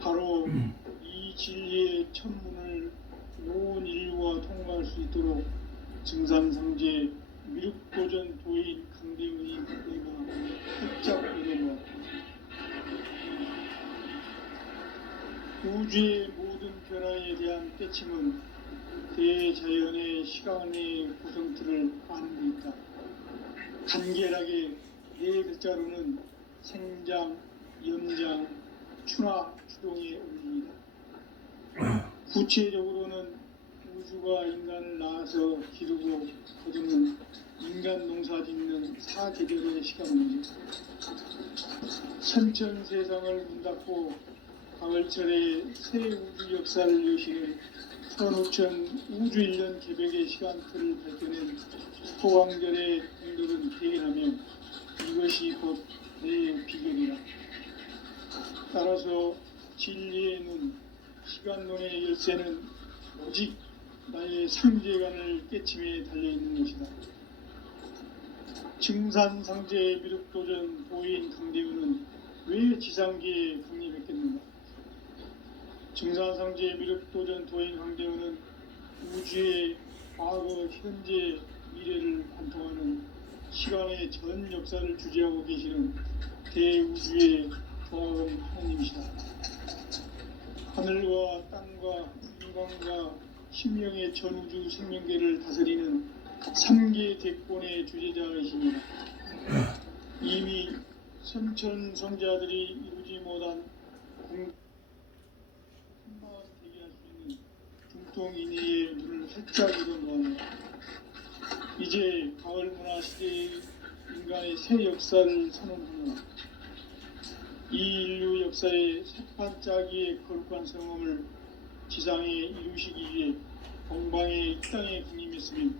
바로 이 진리의 첫 문을 온 인류가 통과할 수 있도록 증산상제 미륵도전 도인 강대훈이 내가 활짝 열어놓았다. 우주의 모든 변화에 대한 깨침은 대자연의 시간의 구성틀을 아는 데 있다. 간결하게 네 글자로는 생장, 연장, 추나 추동의 원리이다. 구체적으로는 우주가 인간을 낳아서 기르고 거두는 인간 농사 짓는 사계절의 시간 문제. 선천 세상을 문 닫고 가을철에 새 우주 역사를 여시는 선우천 우주 1년 개벽의 시간틀을 밝혀낸 소강절의 분들은 대견하며 이것이 곧 내 비결이라. 따라서 진리의 눈, 시간론의 열쇠는 오직 나의 상제관을 깨침에 달려있는 것이다. 증산상제 미륵도전 도인 강대훈은 왜 지상계에 강림했겠는가? 증산상제 미륵도전 도인 강대훈은 우주의 과거, 현재, 미래를 관통하는 시간의 전 역사를 주재하고 계시는 대우주의 조화원 하나님이시다. 하늘과 땅과 인간과 신명의 전우주 생명계를 다스리는 3계 대권의 주제자이십니다. 이미 선천성자들이 이루지 못한 한바가지 대기할 수 있는 중통인의의 눈을 활짝 열어놓았다. 이제 가을 문화 시대의 인간의 새 역사를 선언하며 이 인류 역사의 새반짝이의 거룩한 성험을 지상에 이루시기 위해 동방의 이 땅에 군림했으며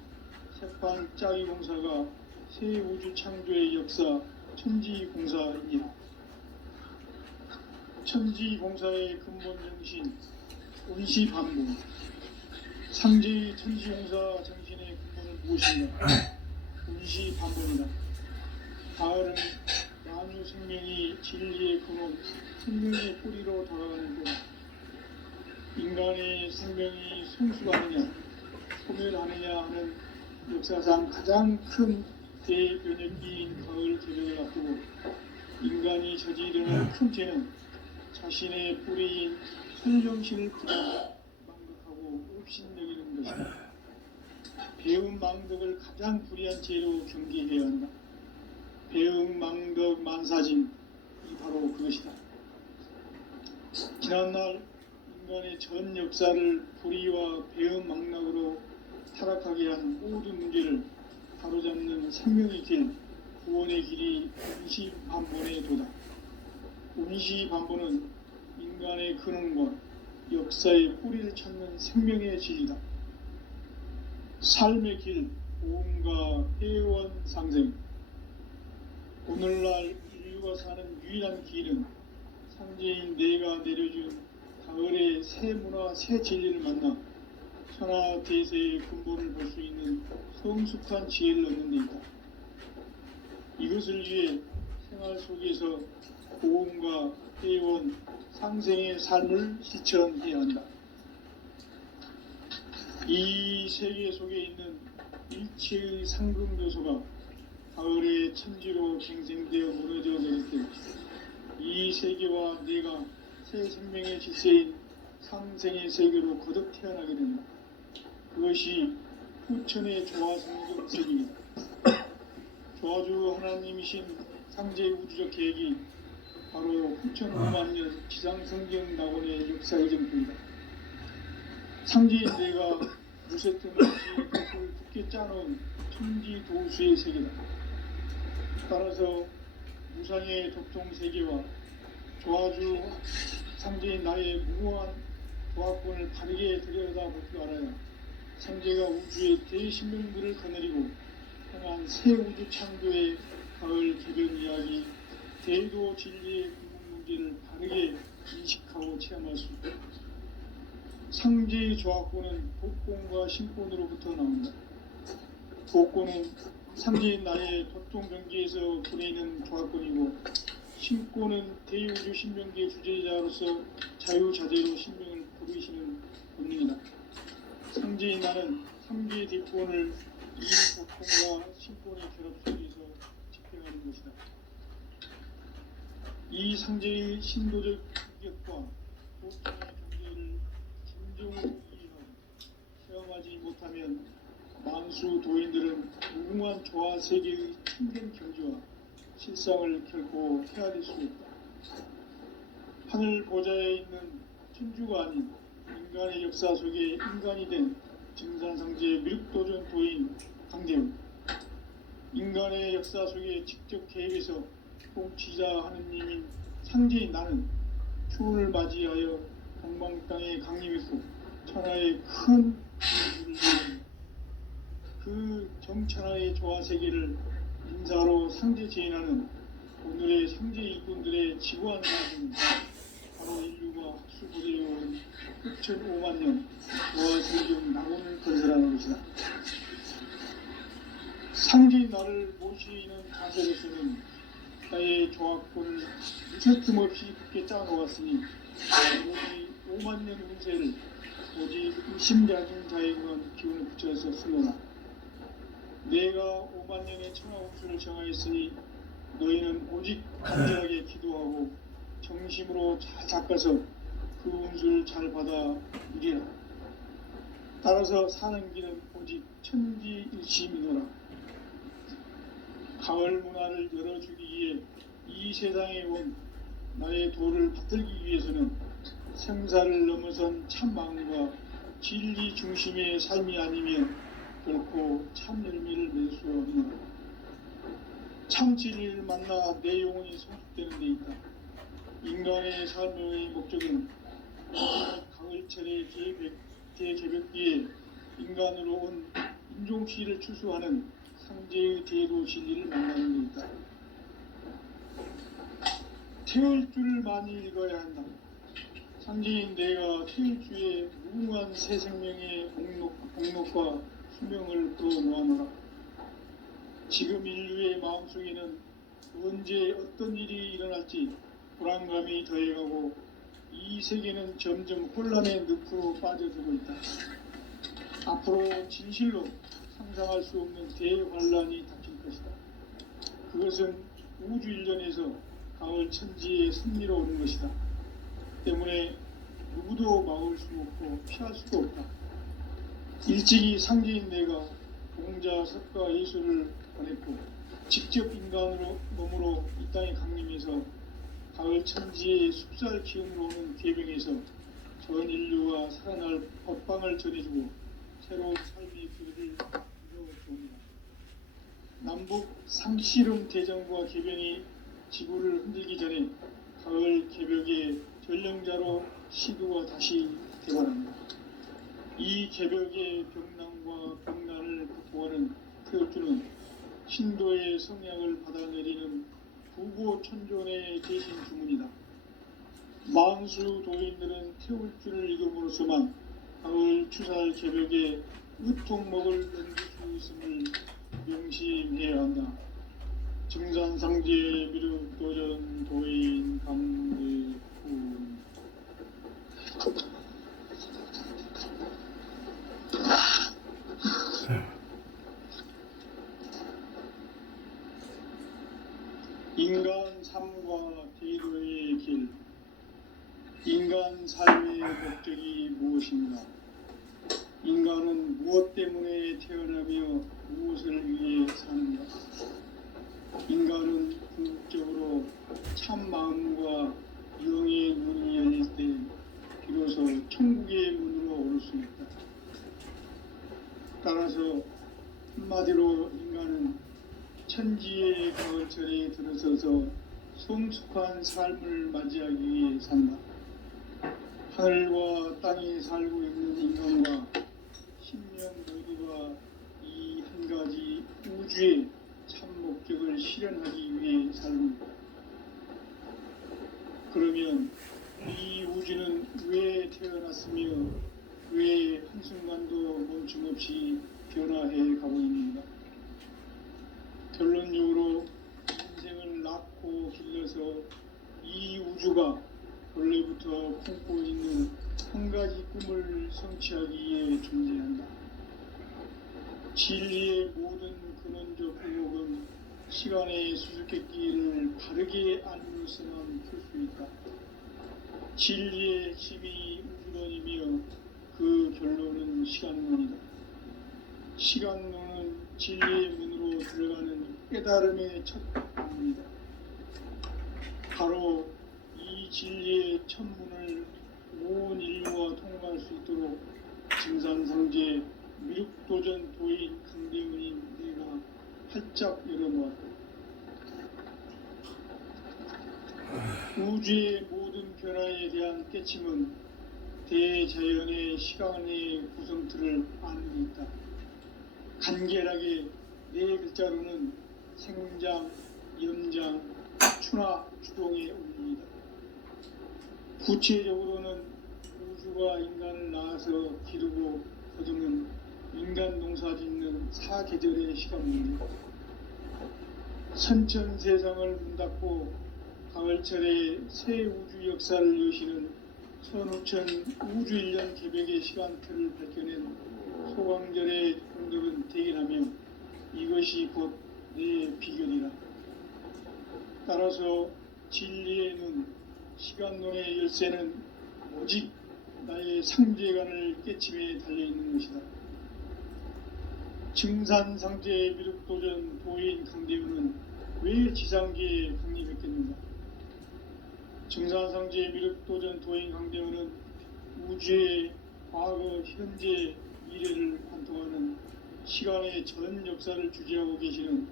새반짝이 공사가 새 우주 창조의 역사 천지공사입니다. 천지공사의 근본 정신 운시반복. 상제의 천지공사 정신의 근본은 무엇인가? 운시반복이다. 가을은 만유 생명이 진리의 근원, 생명의 뿌리로 돌아가는 때다. 인간의 생명이 성숙하느냐, 소멸하느냐 하는 역사상 가장 큰 대변혁기인 가을 개벽을 앞두고 인간이 저지르는 큰 죄는 자신의 뿌리인 설령신을 그냥 망각하고 업신여기는 것이다. 배움 망덕을 가장 불의한 죄로 경계해야 한다. 배움 망덕 만사진이 바로 그것이다. 지난날 인간의 전 역사를 불의와 배움 망락으로 타락하게 한 모든 문제를 바로잡는 생명의 길, 구원의 길이 운시반본의 도다. 운시반본은 인간의 근원과 역사의 뿌리를 찾는 생명의 진리다. 삶의 길, 보험과 회원 상생. 오늘날 인류가 사는 유일한 길은 상제인 내가 내려준 가을의 새 문화, 새 진리를 만나 천하 대세의 근본을 볼 수 있는 성숙한 지혜를 얻는 데 있다. 이것을 위해 생활 속에서 보험과 회원, 상생의 삶을 실천해야 한다. 이 세계 속에 있는 일체의 상금 요소가 가을의 천지로 갱생되어 무너져 내릴 때 이 세계와 내가 새 생명의 질서인 상생의 세계로 거듭 태어나게 된다. 그것이 후천의 조화성경 세계이다. 조화주 하나님이신 상제의 우주적 계획이 바로 9,500만 년 지상성경 낙원의 역사의 전부이다. 상제의 내가 무쇠틈 없이 벽을 굳게 짜놓은 천지 도수의 세계다. 따라서 무상의 독통 세계와 조화주 상제의 나의 무모한 조합권을 바르게 들여다볼 줄 알아야 상제가 우주의 대신명들을 거느리고 향한 새 우주 창조의 가을 개변 이야기, 대도 진리의 궁극 문제를 바르게 인식하고 체험할 수 있다. 상제의 조합권은 복권과 신권으로부터 나온다. 복권은 상제의 나의 도통 경계에서 보내는 조합권이고, 신권은 대우주 신명계의 주제자로서 자유자재로 신명을 부르시는 본능이다. 상제의 나는 3개의 대권을 이 복권과 신권의 결합 속에서 집행하는 것이다. 이 상제의 신도적 인격과 복권의 경계를 진정으로 이해하고 체험하지 못하면 만수 도인들은 무궁한 조화 세계의 참된 경지와 실상을 결코 헤아릴 수 없다. 하늘 보좌에 있는 천주가 아닌 인간의 역사 속에 인간이 된 증산상제의 미륵도전 도인 강대훈, 인간의 역사 속에 직접 개입해서 통치자 하느님인 상제인 나는 추운을 맞이하여 동방 땅에 강림했고 천하의 큰 그 정천하의 조화 세계를 인사로 상제 제인하는 오늘의 상제 일꾼들의 지구한 사진, 바로 인류가 학수고대해온 6,500만 년 조화 세계의 낙원을 건설하는 것이다. 상제의 나를 모시는 자세로서는 나의 조합권을 무쇠틈 없이 굳게 짜놓았으니 오직 5만 년 운세를 오직 의심자진 자에게만 기운을 붙여서 쓰노라. 내가 5만 년의 천하 운수를 정하였으니 너희는 오직 간절하게 기도하고 정심으로 잘 닦아서 그 운수를 잘 받아 누리라. 따라서 사는 길은 오직 천지일심이노라. 가을 문화를 열어주기 위해 이 세상에 온 나의 도를 받들기 위해서는 생사를 넘어선 참 마음과 진리 중심의 삶이 아니면 결코 참 열매를 맺을 수 없노라. 참 진리를 만나 내 영혼이 성숙되는 데 있다. 인간의 삶의 목적은 가을철의 대개벽기에 인간으로 온 인종시를 추수하는 상제의 대도 진리를 만나는 데 있다. 태을 줄을 많이 읽어야 한다. 상제인 내가 태을 주에 무궁한 새 생명의 목록과 수명을 끌어놓아노라. 지금 인류의 마음속에는 언제 어떤 일이 일어날지 불안감이 더해가고 이 세계는 점점 혼란의 늪으로 빠져들고 있다. 앞으로 진실로 상상할 수 없는 대환란이 닥칠 것이다. 그것은 우주 일련에서 가을 천지의 승리로 오는 것이다. 때문에 누구도 막을 수 없고 피할 수도 없다. 일찍이 상제인 내가 공자, 석가, 예수를 보냈고 직접 인간으로 몸으로 이 땅에 강림해서 가을 천지의 숲살 기운으로 오는 계병에서 전 인류가 살아날 법방을 전해주고 새로운 삶의 길을 이루어줍니다. 남북 상씨름 대전과 개변이 지구를 흔들기 전에 가을 개벽의 전령자로 시도가 다시 되관합니다. 이 개벽의 병난과 병난을 극복하는 태울주는 신도의 성향을 받아내리는 부고천존의 대신 주문이다. 만수 도인들은 태울주를 읽음으로써만 가을 추살 개벽에 으통목을 넘길 수 있음을 명심해야 한다. 증산상제 미륵도전 도인 강대훈. 인간 삶과 대도의 길. 인간 삶의 목적이 무엇인가? 인간은 무엇 때문에 태어나며 무엇을 위해 사는가? 인간은 그 참 마음과 영의 문이 열릴 때 비로소 천국의 문으로 오를 수 있다. 따라서 한마디로 인간은 천지의 가을철에 들어서서 성숙한 삶을 맞이하기 위해 산다. 하늘과 땅에 살고 있는 인간과 신명 모두가 이 한 가지 우주의 참 목적을 실현하기 위해 살고, 그러면 이 우주는 왜 태어났으며 왜 한순간도 멈춤없이 변화해 가고 있는가? 결론적으로 인생을 낳고 길러서 이 우주가 원래부터 품고 있는 한 가지 꿈을 성취하기 위해 존재한다. 진리의 모든 근원적 의혹은 시간의 수수께끼를 바르게 알므로서만 풀 수 있다. 진리의 핵심이 우주론이며 그 결론은 시간론이다. 시간론은 진리의 문으로 들어가는 깨달음의 첫 문이다. 바로 이 진리의 첫 문을 온 인류가 통과할 수 있도록 증산상제 미륵도전 도인 강대문인 내가 활짝 열어놓았다. 우주의 모든 변화에 대한 깨침은 대자연의 시간의 구성틀을 아는 데 있다. 간결하게 네 글자로는 생장, 연장, 추나 추동의 원리이다. 구체적으로는 우주가 인간을 낳아서 기르고 거두는 인간 농사 짓는 사계절의 시간입니다. 선천세상을 문 닫고 가을철에 새 우주 역사를 여시는 선우천 우주일년 개벽의 시간틀을 밝혀낸 소강절의 공덕은 대견하며 이것이 곧 내 비결이라. 따라서 진리의 눈, 시간론의 열쇠는 오직 나의 상제관을 깨침에 달려있는 것이다. 증산상제 미륵도전 도인 강대문은 왜 지상계에 강림했겠는가? 증산상제 미륵도전 도인 강대문은 우주의 과거, 현재, 미래를 관통하는 시간의 전 역사를 주재하고 계시는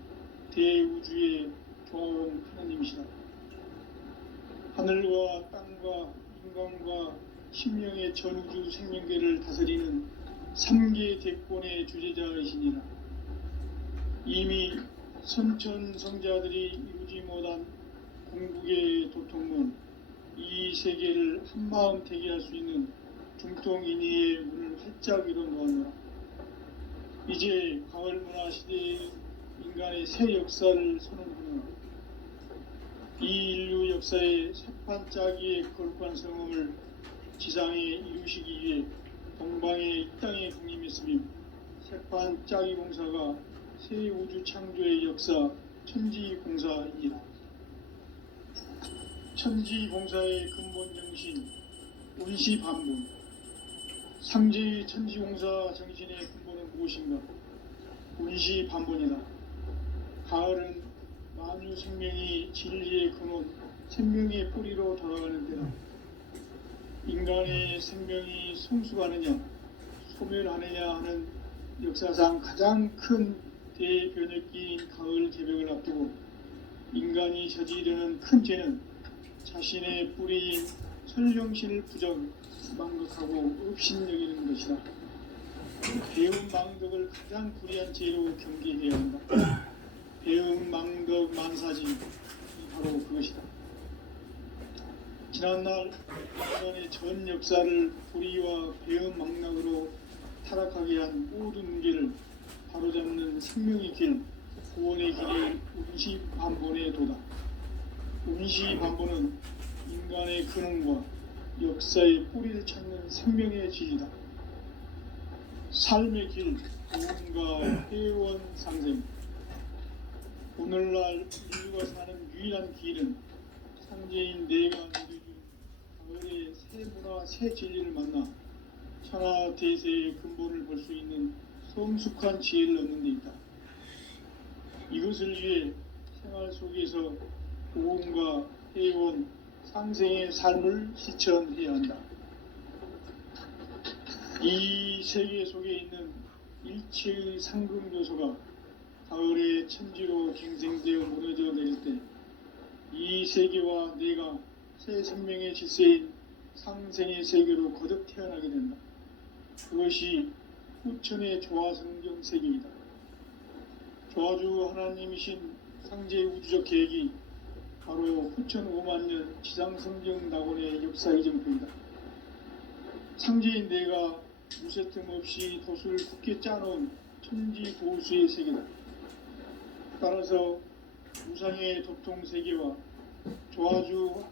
대우주의 조화원 하나님이시다. 하늘과 땅과 인간과 신명의 전우주 생명계를 다스리는 3계 대권의 주재자이시니라. 이미 선천성자들이 이루지 못한 궁극의 도통문, 이 세계를 한마음 되게 할 수 있는 중통인의의 문을 활짝 열어놓았노라. 이제 가을 문화 시대의 인간의 새 역사를 선언하노라. 이 인류 역사의 새판짜기의 거룩한 성음을 지상에 이루시기 위해 동방의 이 땅에 강림했으며 새판짜기 공사가 새 우주 창조의 역사 천지공사이니라. 천지공사의 근본 정신 운시반본. 상제의 천지공사 정신의 근본은 무엇인가? 운시반본이다. 가을은 만유 생명이 진리의 근원, 생명의 뿌리로 돌아가는 때다. 인간의 생명이 성숙하느냐, 소멸하느냐 하는 역사상 가장 큰 대변혁기인 가을 개벽을 앞두고 인간이 저지르는 큰 죄는 자신의 뿌리인 설령신을 부정, 망극하고 업신여기는 것이다. 배운 망덕을 가장 불의한 죄로 경계해야 한다. 배운 망덕 만사진, 바로 그것이다. 지난날 인간의 전 역사를 불의와 배은 망락으로 타락하게 한 모든 문제를 바로잡는 생명의 길, 구원의 길이 운시반본의 도다. 운시반본은 인간의 근원과 역사의 뿌리를 찾는 생명의 진리다. 삶의 길, 구원과 회원 상생. 오늘날 인류가 사는 유일한 길은 상제인 내가 누려준 가을의 새 문화, 새 진리를 만나 천하 대세의 근본을 볼 수 있는 성숙한 지혜를 얻는 데 있다. 이것을 위해 생활 속에서 고음과 해온 상생의 삶을 실천해야 한다. 이 세계 속에 있는 일체의 상금 요소가 가을의 천지로 갱생되어 무너져 내릴 때 이 세계와 내가 새 생명의 질서인 상생의 세계로 거듭 태어나게 된다. 그것이 후천의 조화성경 세계이다. 조화주 하나님이신 상제의 우주적 계획이 바로 후천 5만년 지상성경 낙원의 역사 이정표이다. 상제인 내가 무쇠틈 없이 돛을 굳게 짜놓은 천지 보수의 세계다. 따라서 우상의 도통 세계와 조화주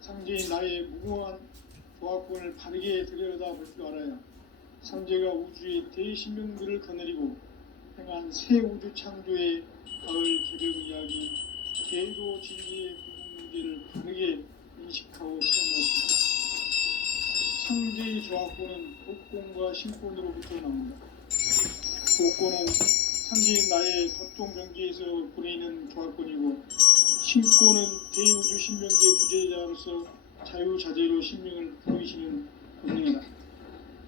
상제인 나의 무궁한 조화권을 바르게 들여다볼 줄 알아야 상제가 우주의 대신명들을 거느리고 행한 새 우주 창조의 가을 개벽 이야기, 계도 진리의 궁극 문제를 바르게 인식하고 체험할 수 있다. 상제의 조화권은 복권과 신권으로부터 나온다. 복권은 상제인 나의 도통 경계에서 보내는 조화권이고, 신권은 대우주 신명계의 주제자로서 자유자재로 신명을 보이시는 권능이다.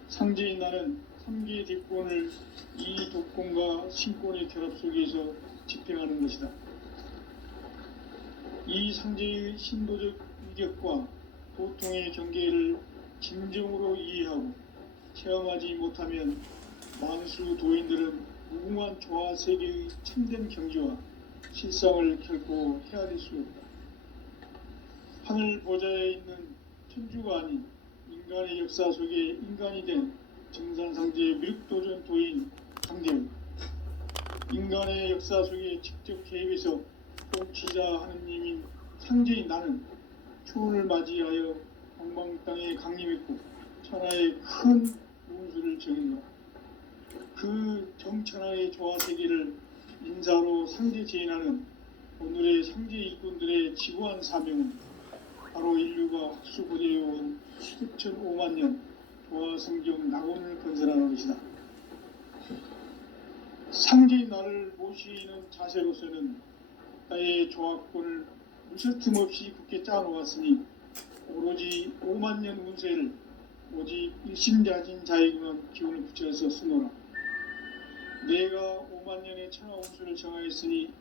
상제인 나는 3개의 대권을 이 독권과 신권의 결합 속에서 집행하는 것이다. 이 상제의 신도적 위격과 도통의 경계를 진정으로 이해하고 체험하지 못하면 만수 도인들은 무궁한 조화 세계의 참된 경지와 실상을 결코 헤아릴 수 없다. 하늘 보좌에 있는 천주가 아닌 인간의 역사 속에 인간이 된 정산상제의 미륵도전 도인 상제우, 인간의 역사 속에 직접 개입해서 통치자 하느님인 상제인 나는 초원을 맞이하여 방방 땅에 강림했고 천하의 큰 운수를 정했노라. 그 정천하의 조화세계를 인사로 상제 제인하는 오늘의 상제 일꾼들의 지구한 사명은 바로 인류가 흡수고대해온 수천 5만년 조화성경 낙원을 건설하는 것이다. 상제인 나를 모시는 자세로서는 나의 조화권을 무설틈 없이 굳게 짜놓았으니 오로지 5만년 운세를 오직 일심자진 자에게만 기운을 붙여서 쓰노라. 내가 5만년의 천하 운수를 정하였으니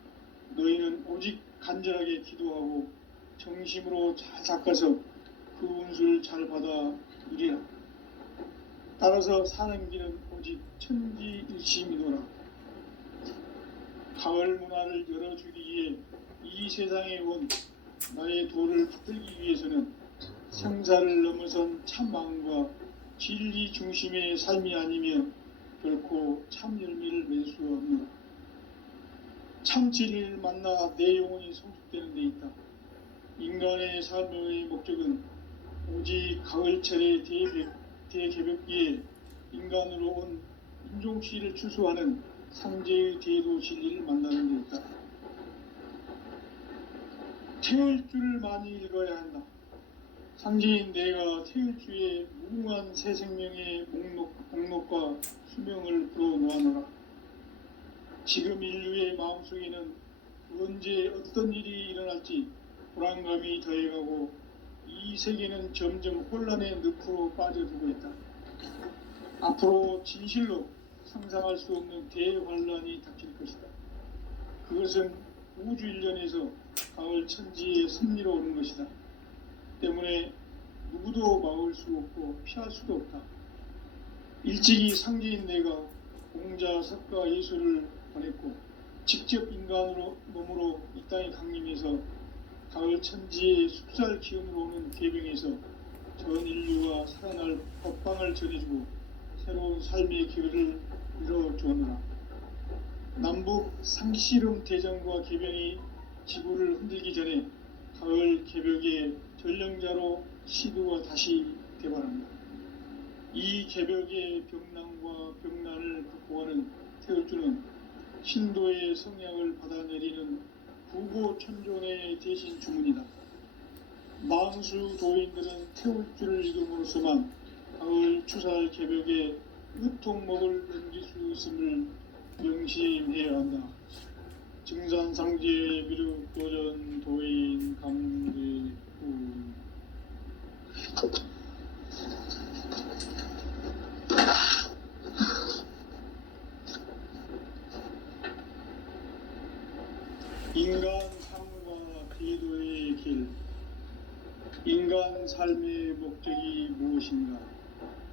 너희는 오직 간절하게 기도하고 정심으로 잘 닦아서 그 운수를 잘 받아 이리라. 따라서 사는 길은 오직 천지일심이노라. 가을 문화를 열어주기 위해 이 세상에 온 나의 도를 받들기 위해서는 생사를 넘어선 참 마음과 진리 중심의 삶이 아니면 결코 참 열매를 맺을 수 없노라. 참 진리를 만나 내 영혼이 성숙되는 데 있다. 인간의 삶의 목적은 오직 가을철의 대개벽기에 인간으로 온 인종시를 추수하는 상제의 대도 진리를 만나는 데 있다. 태을 줄을 많이 읽어야 한다. 상제인 내가 태을주의 무궁한 새 생명의 목록과 수명을 풀어놓아노라. 지금 인류의 마음속에는 언제 어떤 일이 일어날지 불안감이 더해가고 이 세계는 점점 혼란의 늪으로 빠져들고 있다. 앞으로 진실로 상상할 수 없는 대환란이 닥칠 것이다. 그것은 우주 일련에서 가을 천지의 섭리로 오는 것이다. 때문에 누구도 막을 수 없고 피할 수도 없다. 일찍이 상제인 내가 공자, 석가, 예수를 보냈고 직접 인간으로 몸으로 이 땅에 강림해서 가을 천지의 숲살 기운으로 오는 계병에서 전 인류가 살아날 법방을 전해주고 새로운 삶의 기회를 이뤄주었노라. 남북 상씨름 대전과 계병이 지구를 흔들기 전에 가을 개벽의 전령자로 시도가 다시 개발합니다. 이 개벽의 병난과 병난을 극복하는 태을주는 신도의 성향을 받아내리는 부고천존의 대신 주문이다. 만수 도인들은 태울주를 이름으로서만 가을 추살 개벽의 으통목을 넘길 수 있음을 명심해야 한다. 증산상제의 미륵도전 도인 감대 인간 삶과 기도의 길. 인간 삶의 목적이 무엇인가?